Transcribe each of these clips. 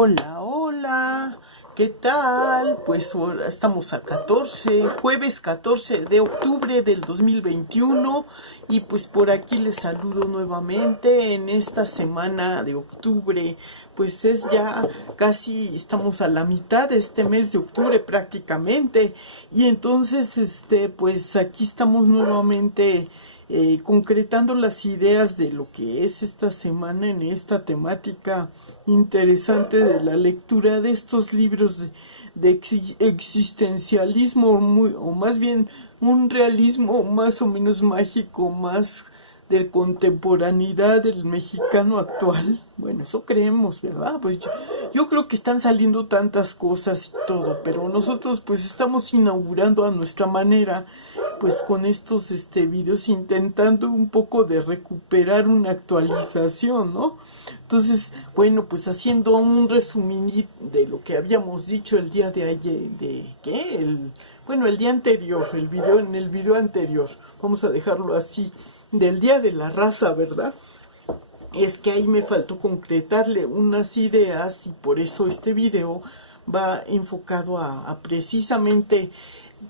Hola, hola, ¿qué tal? Pues ahora estamos a jueves 14 de octubre del 2021 y pues por aquí les saludo nuevamente en esta semana de octubre. Pues es ya casi, estamos a la mitad de este mes de octubre prácticamente y entonces pues aquí estamos nuevamente concretando las ideas de lo que es esta semana en esta temática interesante de la lectura de estos libros de existencialismo, o más bien un realismo más o menos mágico, más de contemporaneidad del mexicano actual. Bueno, eso creemos, ¿verdad? Pues yo creo que están saliendo tantas cosas y todo, pero nosotros pues estamos inaugurando a nuestra manera, pues con estos videos intentando un poco de recuperar una actualización, ¿no? Entonces, bueno, pues haciendo un resumen de lo que habíamos dicho el día de ayer, el día anterior, en el video anterior, vamos a dejarlo así, del Día de la Raza, ¿verdad? Es que ahí me faltó concretarle unas ideas y por eso este video va enfocado a precisamente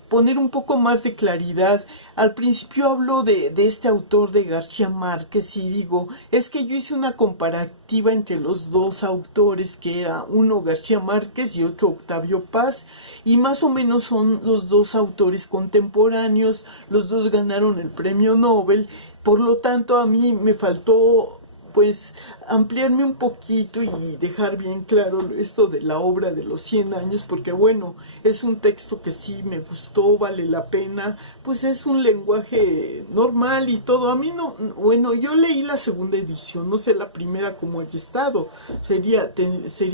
poner un poco más de claridad. Al principio hablo de este autor de García Márquez y digo, es que yo hice una comparativa entre los dos autores, que era uno García Márquez y otro Octavio Paz, y más o menos son los dos autores contemporáneos, los dos ganaron el premio Nobel, por lo tanto a mí me faltó pues ampliarme un poquito y dejar bien claro esto de la obra de los 100 años, porque bueno, es un texto que sí me gustó, vale la pena, pues es un lenguaje normal y todo. A mí no, bueno, yo leí la segunda edición, no sé la primera cómo haya estado, sería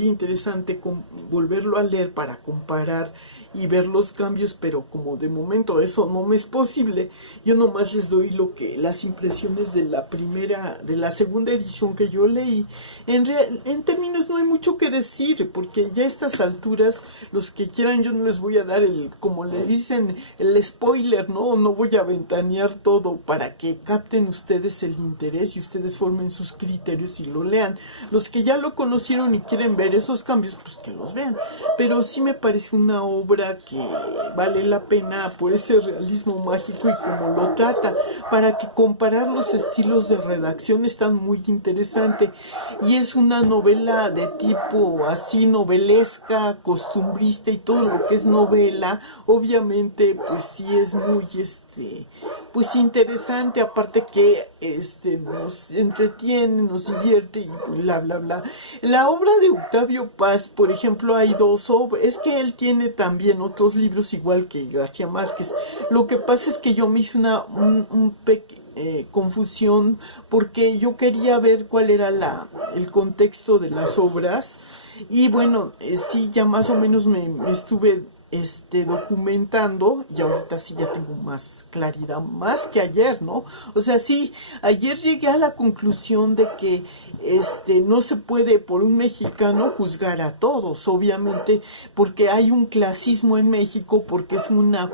interesante volverlo a leer para comparar y ver los cambios, pero como de momento eso no me es posible, yo nomás les doy las impresiones de la segunda edición que yo leí. En términos no hay mucho que decir, porque ya a estas alturas, los que quieran, yo no les voy a dar como le dicen, el spoiler, ¿no? No voy a ventanear todo para que capten ustedes el interés y ustedes formen sus criterios y lo lean. Los que ya lo conocieron y quieren ver esos cambios, pues que los vean. Pero sí me parece una obra que vale la pena por ese realismo mágico y como lo trata, para que comparar los estilos de redacción están muy interesante, y es una novela de tipo así novelesca, costumbrista y todo lo que es novela, obviamente pues sí es muy pues interesante, aparte que nos entretiene, nos divierte y bla bla bla. La obra de Octavio Paz, por ejemplo, hay dos obras, es que él tiene también otros libros igual que García Márquez. Lo que pasa es que yo me hice confusión, porque yo quería ver cuál era el contexto de las obras, y bueno, sí, ya más o menos me estuve documentando, y ahorita sí ya tengo más claridad, más que ayer, ¿no? O sea, sí, ayer llegué a la conclusión de que no se puede por un mexicano juzgar a todos, obviamente, porque hay un clasismo en México, porque es una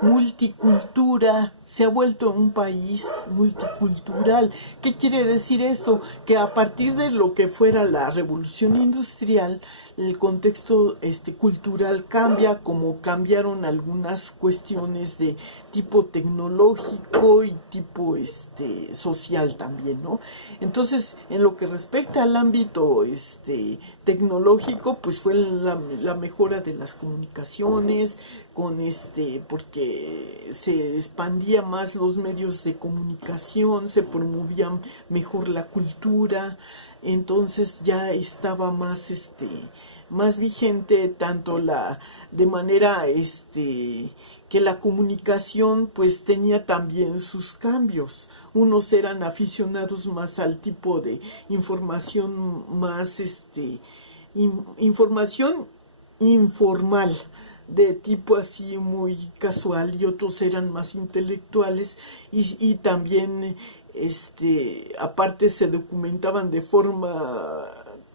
multicultura, se ha vuelto un país multicultural. ¿Qué quiere decir esto? Que a partir de lo que fuera la revolución industrial, el contexto cultural cambia, como cambiaron algunas cuestiones de tipo tecnológico y tipo social también, ¿no? Entonces, en lo que respecta al ámbito tecnológico, pues fue la mejora de las comunicaciones, porque se expandía más los medios de comunicación, se promovía mejor la cultura, entonces ya estaba más vigente tanto de manera que la comunicación pues tenía también sus cambios. Unos eran aficionados más al tipo de información más información informal, de tipo así muy casual, y otros eran más intelectuales y también aparte se documentaban de forma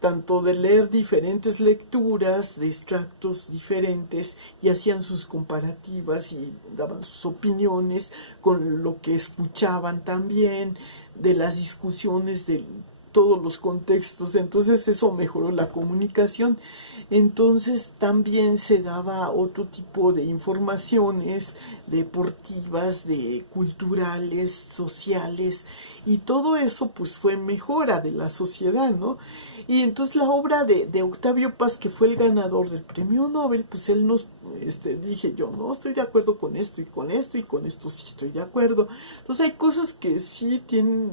tanto de leer diferentes lecturas de extractos diferentes, y hacían sus comparativas y daban sus opiniones con lo que escuchaban también de las discusiones todos los contextos, entonces eso mejoró la comunicación. Entonces también se daba otro tipo de informaciones deportivas, de culturales, sociales, y todo eso pues fue mejora de la sociedad, ¿no? Y entonces la obra de Octavio Paz, que fue el ganador del premio Nobel, pues él nos, dije yo, no estoy de acuerdo con esto y con esto y con esto sí estoy de acuerdo. Entonces hay cosas que sí tienen,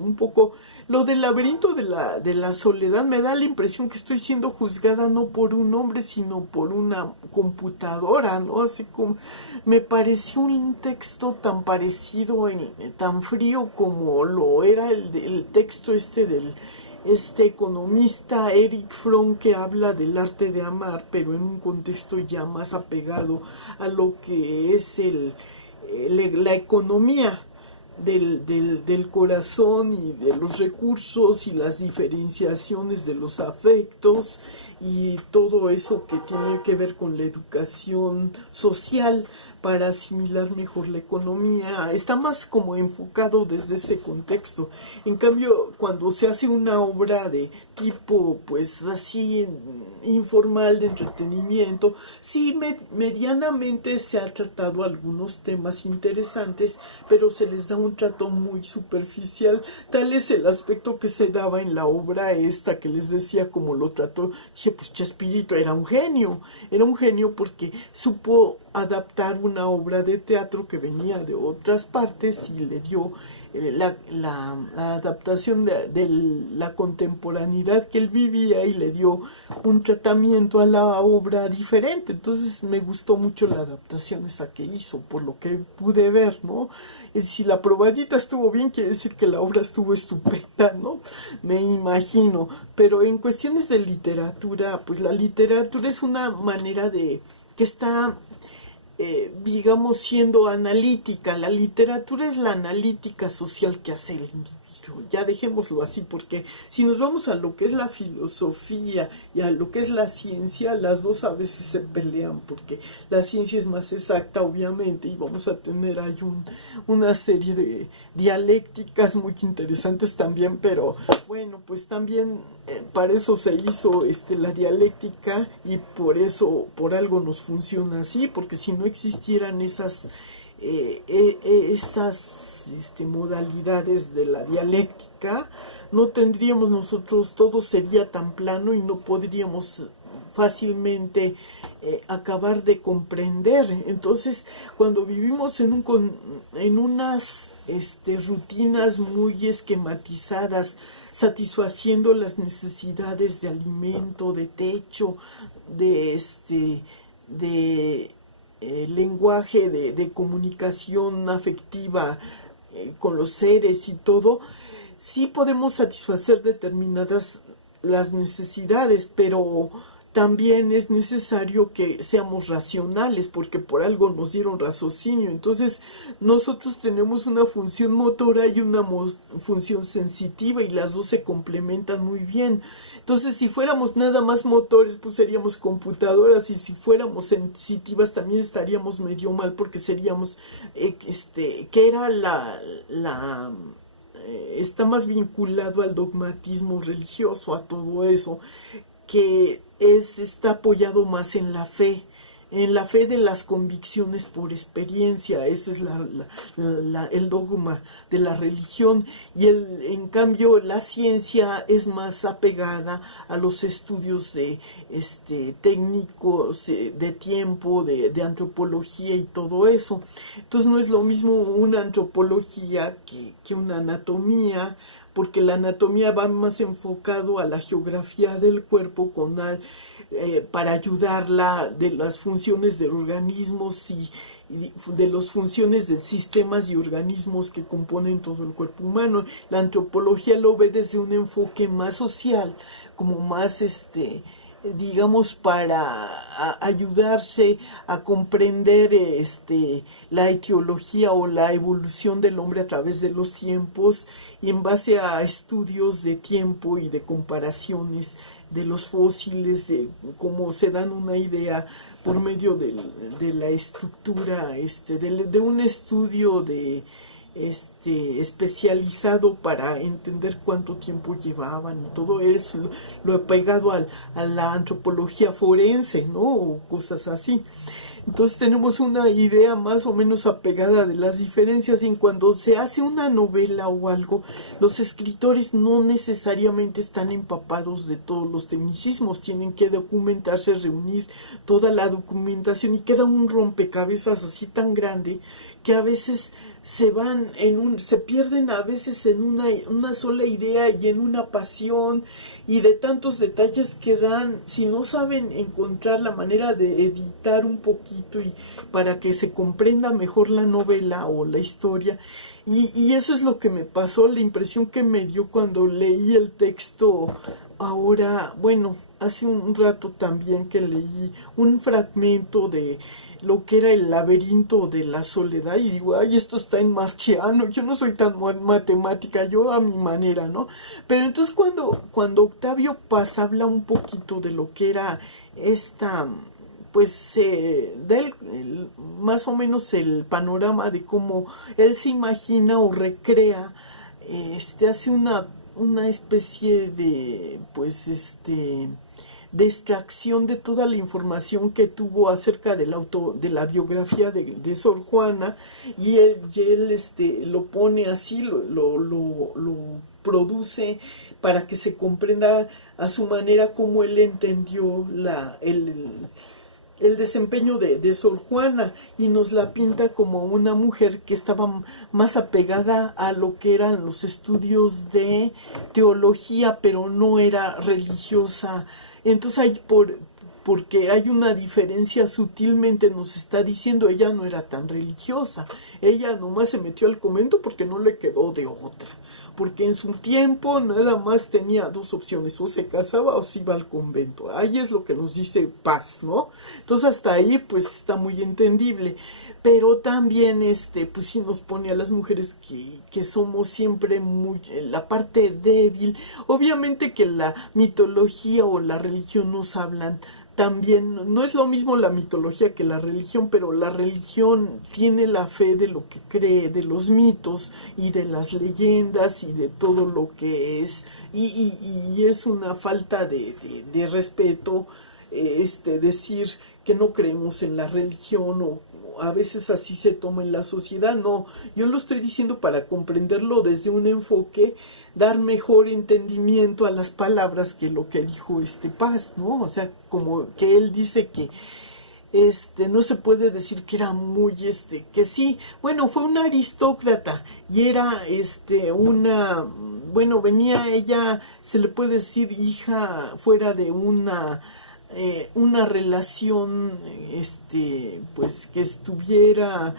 un poco, lo del laberinto de la soledad me da la impresión que estoy siendo juzgada no por un hombre, sino por una computadora, ¿no? Así como, me pareció un texto tan parecido, tan frío como lo era el texto del economista Eric Fromm, que habla del arte de amar, pero en un contexto ya más apegado a lo que es la economía del corazón y de los recursos y las diferenciaciones de los afectos y todo eso que tiene que ver con la educación social para asimilar mejor la economía. Está más como enfocado desde ese contexto. En cambio, cuando se hace una obra de tipo, pues así, informal, de entretenimiento, sí medianamente se ha tratado algunos temas interesantes, pero se les da un trato muy superficial. Tal es el aspecto que se daba en la obra esta que les decía, como lo trató. Dije, pues Chespirito era un genio porque supo adaptar una obra de teatro que venía de otras partes y le dio la adaptación de la contemporaneidad que él vivía y le dio un tratamiento a la obra diferente. Entonces me gustó mucho la adaptación esa que hizo, por lo que pude ver, ¿no? Y si la probadita estuvo bien, quiere decir que la obra estuvo estupenda, ¿no? Me imagino. Pero en cuestiones de literatura, pues la literatura es una manera de que está digamos, siendo analítica. La literatura es la analítica social que hace el individuo. Ya dejémoslo así, porque si nos vamos a lo que es la filosofía y a lo que es la ciencia, las dos a veces se pelean, porque la ciencia es más exacta, obviamente, y vamos a tener ahí una serie de dialécticas muy interesantes también, pero bueno, pues también para eso se hizo la dialéctica, y por algo nos funciona así, porque si no existieran esas modalidades de la dialéctica, no tendríamos nosotros, todo sería tan plano y no podríamos fácilmente acabar de comprender. Entonces, cuando vivimos en unas rutinas muy esquematizadas, satisfaciendo las necesidades de alimento, de techo, de lenguaje, de comunicación afectiva con los seres y todo, sí podemos satisfacer determinadas las necesidades, pero también es necesario que seamos racionales, porque por algo nos dieron raciocinio. Entonces nosotros tenemos una función motora y una función sensitiva, y las dos se complementan muy bien. Entonces, si fuéramos nada más motores, pues seríamos computadoras, y si fuéramos sensitivas también estaríamos medio mal, porque seríamos que era está más vinculado al dogmatismo religioso, a todo eso, que está apoyado más en la fe de las convicciones por experiencia. Ese es el dogma de la religión, y en cambio la ciencia es más apegada a los estudios técnicos, de tiempo, de antropología y todo eso. Entonces no es lo mismo una antropología que una anatomía, porque la anatomía va más enfocado a la geografía del cuerpo para ayudarla de las funciones de organismos y de las funciones de sistemas y organismos que componen todo el cuerpo humano. La antropología lo ve desde un enfoque más social, como más digamos, para ayudarse a comprender la etiología o la evolución del hombre a través de los tiempos, y en base a estudios de tiempo y de comparaciones de los fósiles, de cómo se dan una idea por medio de la estructura, de un estudio especializado para entender cuánto tiempo llevaban y todo eso, lo he pegado a la antropología forense, ¿no? O cosas así. Entonces tenemos una idea más o menos apegada de las diferencias, y en cuando se hace una novela o algo, los escritores no necesariamente están empapados de todos los tecnicismos, tienen que documentarse, reunir toda la documentación y queda un rompecabezas así tan grande que a veces se pierden a veces en una sola idea y en una pasión y de tantos detalles que dan, si no saben encontrar la manera de editar un poquito y para que se comprenda mejor la novela o la historia. Y eso es lo que me pasó, la impresión que me dio cuando leí el texto ahora, bueno, hace un rato también que leí un fragmento de lo que era el laberinto de la soledad y digo, ay, esto está en marchiano, yo no soy tan matemática, yo a mi manera, ¿no? Pero entonces cuando Octavio Paz habla un poquito de lo que era esta, pues más o menos el panorama de cómo él se imagina o recrea, hace una especie de, pues, de extracción de toda la información que tuvo acerca de la biografía de Sor Juana, y él lo pone así, lo produce para que se comprenda a su manera cómo él entendió el desempeño de Sor Juana, y nos la pinta como una mujer que estaba más apegada a lo que eran los estudios de teología, pero no era religiosa. Entonces porque hay una diferencia, sutilmente nos está diciendo, ella no era tan religiosa, ella nomás se metió al convento porque no le quedó de otra, porque en su tiempo nada más tenía dos opciones, o se casaba o se iba al convento. Ahí es lo que nos dice Paz, ¿no? Entonces hasta ahí pues está muy entendible, pero también pues sí nos pone a las mujeres que somos siempre muy la parte débil. Obviamente que la mitología o la religión nos hablan también, no es lo mismo la mitología que la religión, pero la religión tiene la fe de lo que cree, de los mitos y de las leyendas y de todo lo que es, y es una falta de respeto decir que no creemos en la religión, o a veces así se toma en la sociedad. No, yo lo estoy diciendo para comprenderlo desde un enfoque, dar mejor entendimiento a las palabras que lo que dijo Paz, ¿no? O sea, como que él dice que no se puede decir que era muy que sí, bueno, fue una aristócrata y era bueno, venía ella, se le puede decir hija fuera de una relación pues que estuviera,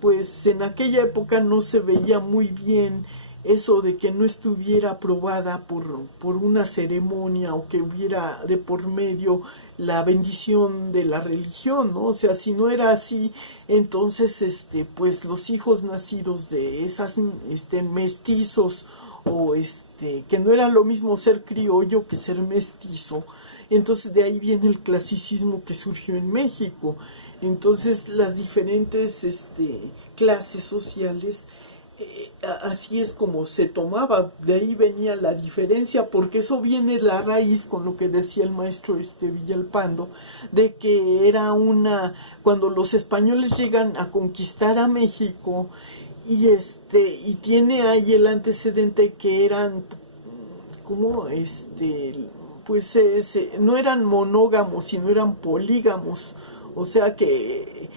pues en aquella época no se veía muy bien eso de que no estuviera aprobada por una ceremonia, o que hubiera de por medio la bendición de la religión, ¿no? O sea, si no era así, entonces pues los hijos nacidos de esas mestizos, o que no era lo mismo ser criollo que ser mestizo. Entonces de ahí viene el clasicismo que surgió en México. Entonces las diferentes clases sociales, así es como se tomaba, de ahí venía la diferencia, porque eso viene la raíz con lo que decía el maestro Villalpando, de que era cuando los españoles llegan a conquistar a México, y tiene ahí el antecedente que eran como pues no eran monógamos, sino eran polígamos, o sea que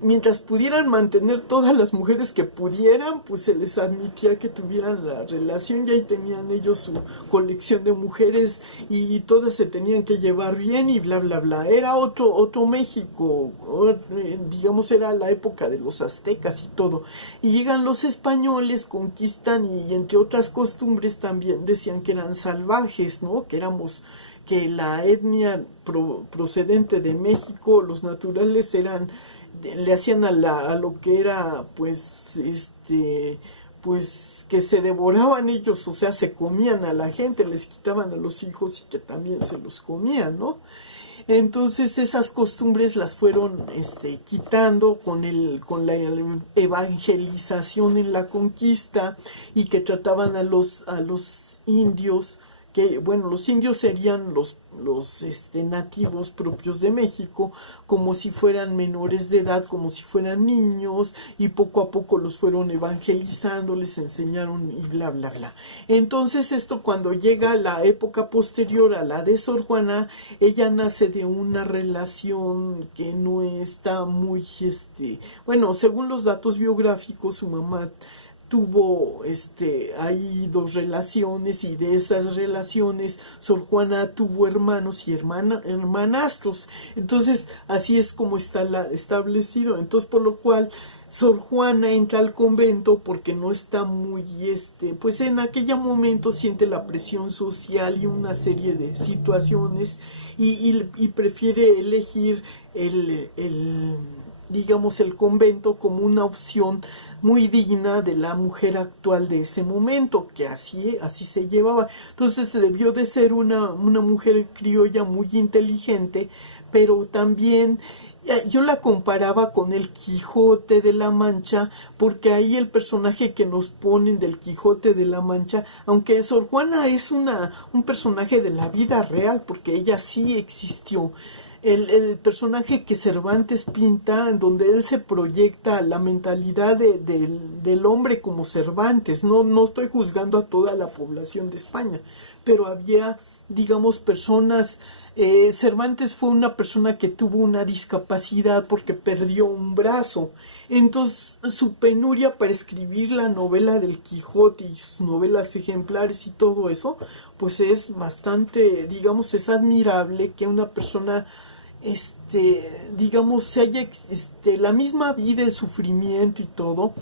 mientras pudieran mantener todas las mujeres que pudieran, pues se les admitía que tuvieran la relación, y ahí tenían ellos su colección de mujeres y todas se tenían que llevar bien y bla bla bla. Era otro México, digamos, era la época de los aztecas y todo. Y llegan los españoles, conquistan, y entre otras costumbres también decían que eran salvajes, ¿no? Que la etnia procedente de México, los naturales le hacían a lo que era pues pues que se devoraban ellos, o sea, se comían a la gente, les quitaban a los hijos y que también se los comían, ¿no? Entonces esas costumbres las fueron quitando con la evangelización en la conquista, y que trataban a los indios, que bueno, los indios serían los nativos propios de México, como si fueran menores de edad, como si fueran niños, y poco a poco los fueron evangelizando, les enseñaron y bla bla bla. Entonces esto, cuando llega la época posterior a la de Sor Juana, ella nace de una relación que no está muy bueno, según los datos biográficos, su mamá tuvo ahí dos relaciones, y de esas relaciones Sor Juana tuvo hermanos y hermanastros. Entonces así es como está establecido. Entonces, por lo cual Sor Juana entra al convento porque no está muy, pues en aquel momento siente la presión social y una serie de situaciones, y prefiere elegir digamos, el convento como una opción muy digna de la mujer actual de ese momento, que así se llevaba. Entonces debió de ser una mujer criolla muy inteligente, pero también yo la comparaba con el Quijote de la Mancha, porque ahí el personaje que nos ponen del Quijote de la Mancha, aunque Sor Juana es un personaje de la vida real, porque ella sí existió, el personaje que Cervantes pinta, en donde él se proyecta la mentalidad del hombre como Cervantes. No estoy juzgando a toda la población de España, pero había, digamos, personas. Cervantes fue una persona que tuvo una discapacidad porque perdió un brazo. Entonces su penuria para escribir la novela del Quijote y sus novelas ejemplares y todo eso, pues es bastante, digamos, es admirable que una persona digamos, se haya la misma vida, el sufrimiento y todo,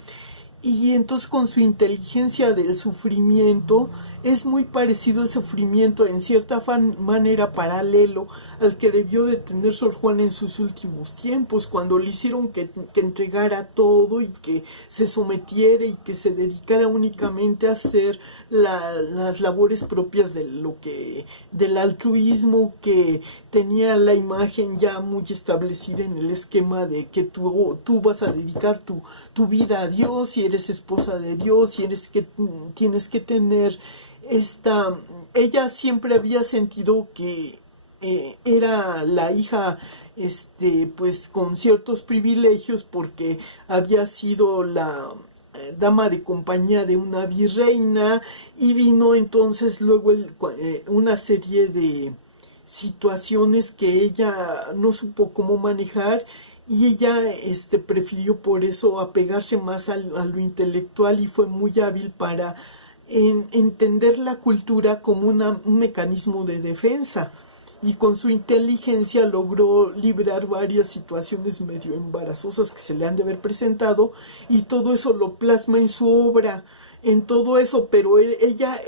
y entonces con su inteligencia del sufrimiento es muy parecido el sufrimiento, en cierta manera paralelo al que debió de tener Sor Juana en sus últimos tiempos, cuando le hicieron que entregara todo y que se sometiera y que se dedicara únicamente a hacer las labores propias del altruismo, que tenía la imagen ya muy establecida en el esquema de que tú vas a dedicar tu vida a Dios, y eres esposa de Dios, y tienes que tener ella siempre había sentido que era la hija, pues con ciertos privilegios, porque había sido la dama de compañía de una virreina, y vino entonces luego una serie de situaciones que ella no supo cómo manejar, y ella prefirió por eso apegarse más a lo intelectual, y fue muy hábil para entender la cultura como un mecanismo de defensa, y con su inteligencia logró librar varias situaciones medio embarazosas que se le han de haber presentado, y todo eso lo plasma en su obra, en todo eso. Pero ella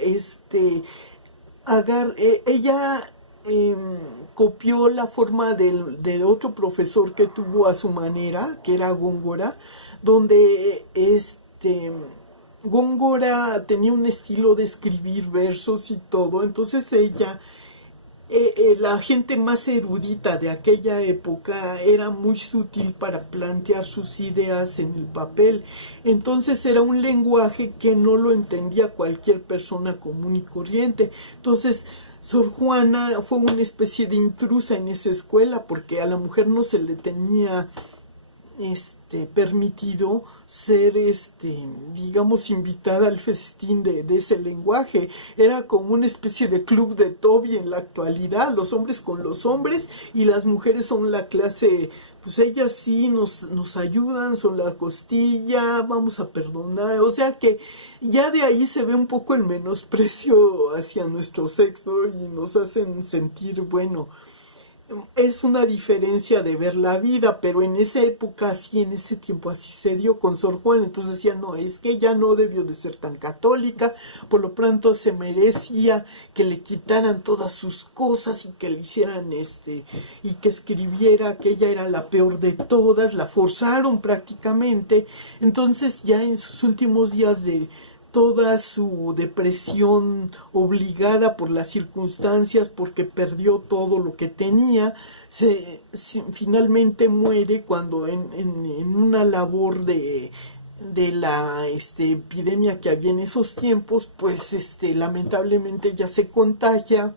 copió la forma del otro profesor que tuvo a su manera, que era Góngora, donde Góngora tenía un estilo de escribir versos y todo. Entonces ella, la gente más erudita de aquella época, era muy sutil para plantear sus ideas en el papel. Entonces era un lenguaje que no lo entendía cualquier persona común y corriente. Entonces Sor Juana fue una especie de intrusa en esa escuela, porque a la mujer no se le tenía permitido ser, digamos, invitada al festín de ese lenguaje. Era como una especie de club de Toby en la actualidad, los hombres con los hombres, y las mujeres son la clase, pues ellas sí nos ayudan, son la costilla, vamos a perdonar. O sea que ya de ahí se ve un poco el menosprecio hacia nuestro sexo, y nos hacen sentir, bueno, es una diferencia de ver la vida, pero en esa época así, en ese tiempo así se dio con Sor Juana. Entonces decía, no, es que ella no debió de ser tan católica, por lo pronto se merecía que le quitaran todas sus cosas, y que le hicieran y que escribiera que ella era la peor de todas, la forzaron prácticamente. Entonces ya en sus últimos días toda su depresión obligada por las circunstancias, porque perdió todo lo que tenía, finalmente muere cuando en una labor de la epidemia que había en esos tiempos, pues lamentablemente ya se contagia,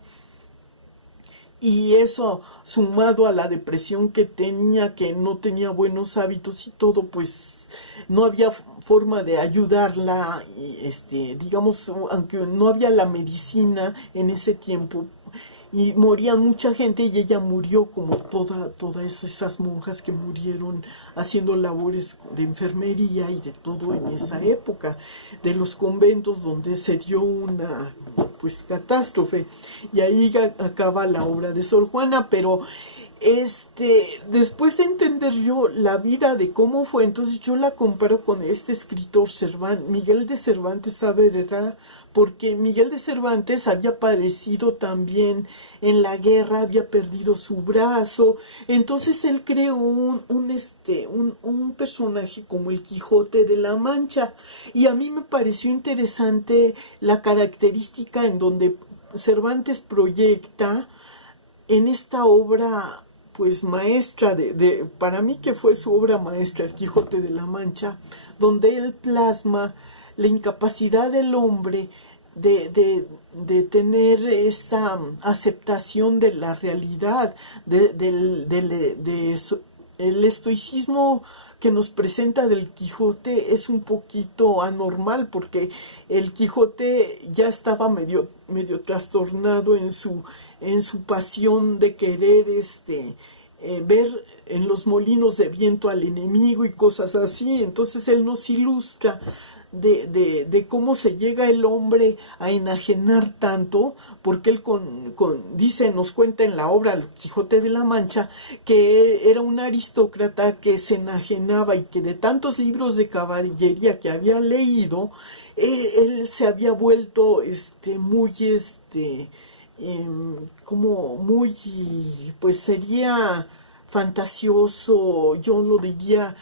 y eso sumado a la depresión que tenía, que no tenía buenos hábitos y todo, pues no había forma de ayudarla, digamos, aunque no había la medicina en ese tiempo, y moría mucha gente, y ella murió como todas esas monjas que murieron haciendo labores de enfermería y de todo en esa época de los conventos, donde se dio una pues catástrofe, y ahí acaba la obra de Sor Juana. Pero después de entender yo la vida de cómo fue, entonces yo la comparo con este escritor Miguel de Cervantes Saavedra, porque Miguel de Cervantes había padecido también en la guerra, había perdido su brazo, entonces él creó un personaje como el Quijote de la Mancha, y a mí me pareció interesante la característica en donde Cervantes proyecta en esta obra pues maestra, para mí que fue su obra maestra, El Quijote de la Mancha, donde él plasma la incapacidad del hombre de tener esta aceptación de la realidad, el estoicismo que nos presenta del Quijote es un poquito anormal, porque el Quijote ya estaba medio trastornado en su pasión de querer ver en los molinos de viento al enemigo y cosas así. Entonces él nos ilustra de cómo se llega el hombre a enajenar tanto, porque él nos cuenta en la obra El Quijote de la Mancha, que era un aristócrata que se enajenaba, y que de tantos libros de caballería que había leído, él se había vuelto muy como muy, pues sería fantasioso, yo lo diría,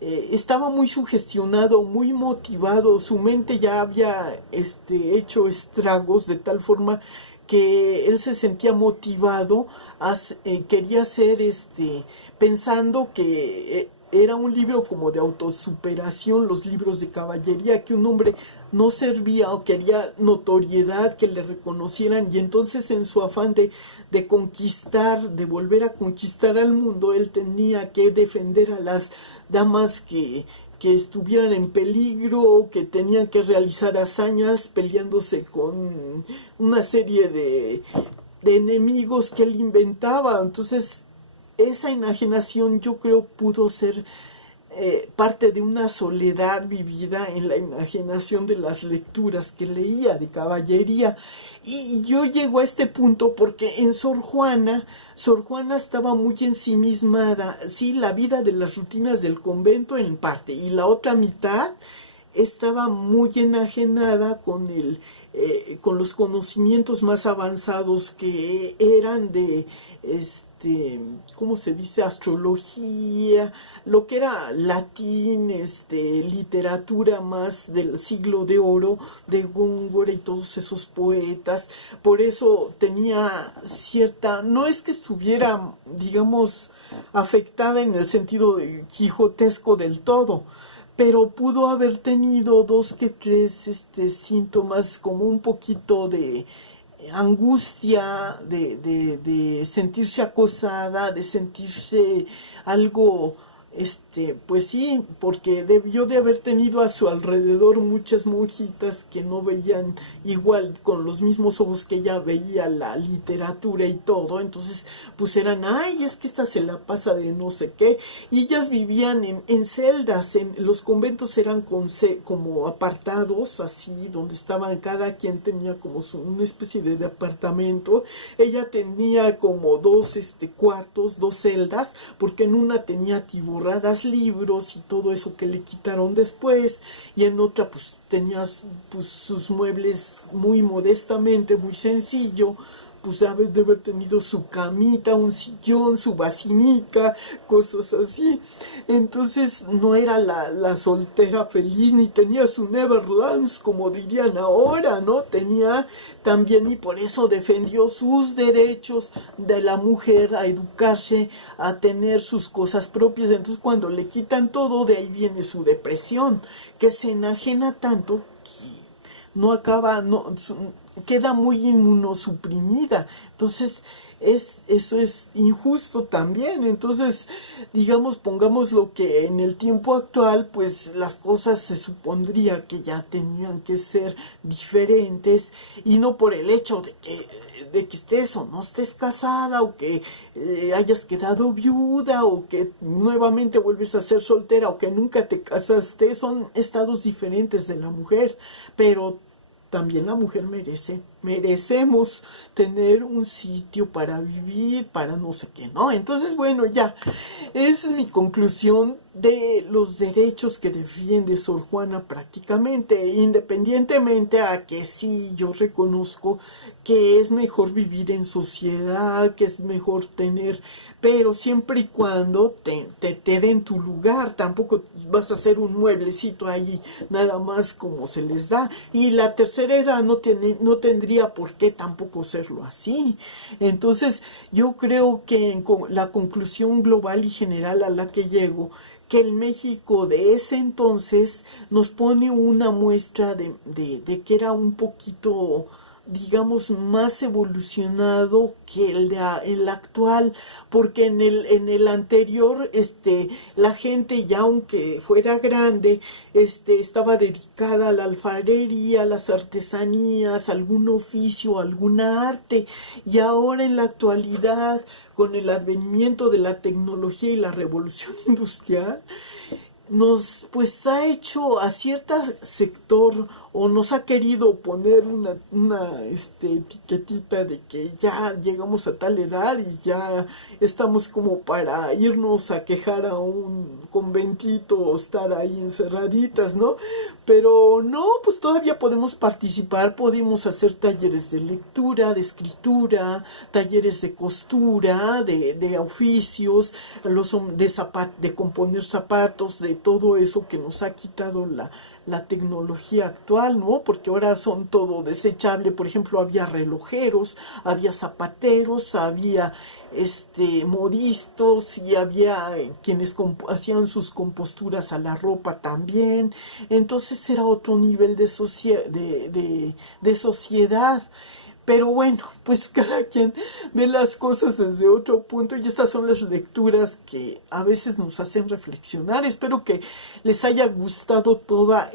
estaba muy sugestionado, muy motivado, su mente ya había hecho estragos de tal forma que él se sentía motivado, quería hacer pensando que era un libro como de autosuperación, los libros de caballería, que un hombre no servía o quería notoriedad, que le reconocieran, y entonces en su afán de conquistar, de volver a conquistar al mundo, él tenía que defender a las damas que estuvieran en peligro, que tenían que realizar hazañas peleándose con una serie de enemigos que él inventaba. Entonces esa enajenación, yo creo, pudo ser parte de una soledad vivida en la enajenación de las lecturas que leía de caballería. Y yo llego a este punto porque en Sor Juana estaba muy ensimismada, sí, la vida de las rutinas del convento en parte, y la otra mitad estaba muy enajenada con los conocimientos más avanzados, que eran de ¿cómo se dice? Astrología, lo que era latín, literatura más del siglo de oro, de Góngora y todos esos poetas. Por eso tenía cierta, no es que estuviera, digamos, afectada en el sentido de quijotesco del todo, pero pudo haber tenido dos que tres síntomas, como un poquito de angustia, de sentirse acosada, de sentirse algo, pues sí, porque debió de haber tenido a su alrededor muchas monjitas que no veían igual, con los mismos ojos que ella veía la literatura y todo. Entonces pues eran, ay, es que esta se la pasa de no sé qué, y ellas vivían en celdas, los conventos eran como apartados, así, donde estaban, cada quien tenía como una especie de apartamento. Ella tenía como dos cuartos, dos celdas, porque en una tenía tiborradas libros y todo eso que le quitaron después, y en otra pues tenía pues sus muebles muy modestamente, muy sencillo, pues debe de haber tenido su camita, un sillón, su basinica, cosas así. Entonces no era la soltera feliz, ni tenía su Neverlands, como dirían ahora, ¿no? Tenía también, y por eso defendió sus derechos de la mujer a educarse, a tener sus cosas propias. Entonces cuando le quitan todo, de ahí viene su depresión, que se enajena tanto que no acaba, no, queda muy inmunosuprimida. Entonces, eso es injusto también. Entonces, digamos, pongamos lo que en el tiempo actual, pues las cosas se supondría que ya tenían que ser diferentes, y no por el hecho de que estés o no estés casada, o que hayas quedado viuda, o que nuevamente vuelves a ser soltera, o que nunca te casaste. Son estados diferentes de la mujer, pero también la mujer merecemos tener un sitio para vivir, para no sé qué, ¿no? Entonces, bueno, ya, esa es mi conclusión de los derechos que defiende Sor Juana prácticamente, independientemente a que sí, yo reconozco que es mejor vivir en sociedad, que es mejor tener, pero siempre y cuando te den tu lugar. Tampoco vas a hacer un mueblecito ahí nada más como se les da. Y la tercera edad no tendría por qué tampoco serlo así. Entonces yo creo que la conclusión global y general a la que llego, que el México de ese entonces nos pone una muestra de que era un poquito, digamos, más evolucionado que el actual, porque en el anterior, la gente, ya aunque fuera grande, estaba dedicada a la alfarería, a las artesanías, algún oficio, alguna arte. Y ahora en la actualidad, con el advenimiento de la tecnología y la revolución industrial, nos pues ha hecho a cierto sector, o nos ha querido poner una etiquetita de que ya llegamos a tal edad y ya estamos como para irnos a quejar a un conventito o estar ahí encerraditas, ¿no? Pero no, pues todavía podemos participar, podemos hacer talleres de lectura, de escritura, talleres de costura, de oficios, de componer zapatos, de todo eso que nos ha quitado la tecnología actual, ¿no? Porque ahora son todo desechable. Por ejemplo, había relojeros, había zapateros, había modistos, y había quienes hacían sus composturas a la ropa también. Entonces era otro nivel de sociedad. Pero bueno, pues cada quien ve las cosas desde otro punto, y estas son las lecturas que a veces nos hacen reflexionar. Espero que les haya gustado toda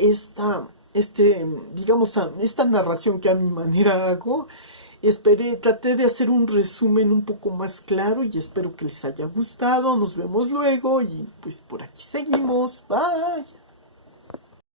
digamos, esta narración que a mi manera hago. Traté de hacer un resumen un poco más claro, y espero que les haya gustado. Nos vemos luego y pues por aquí seguimos. Bye.